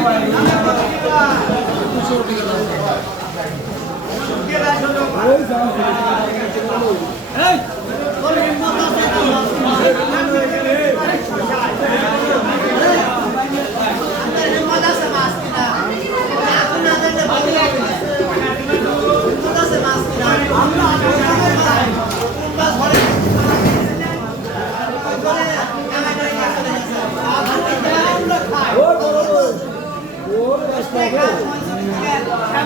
Thank you.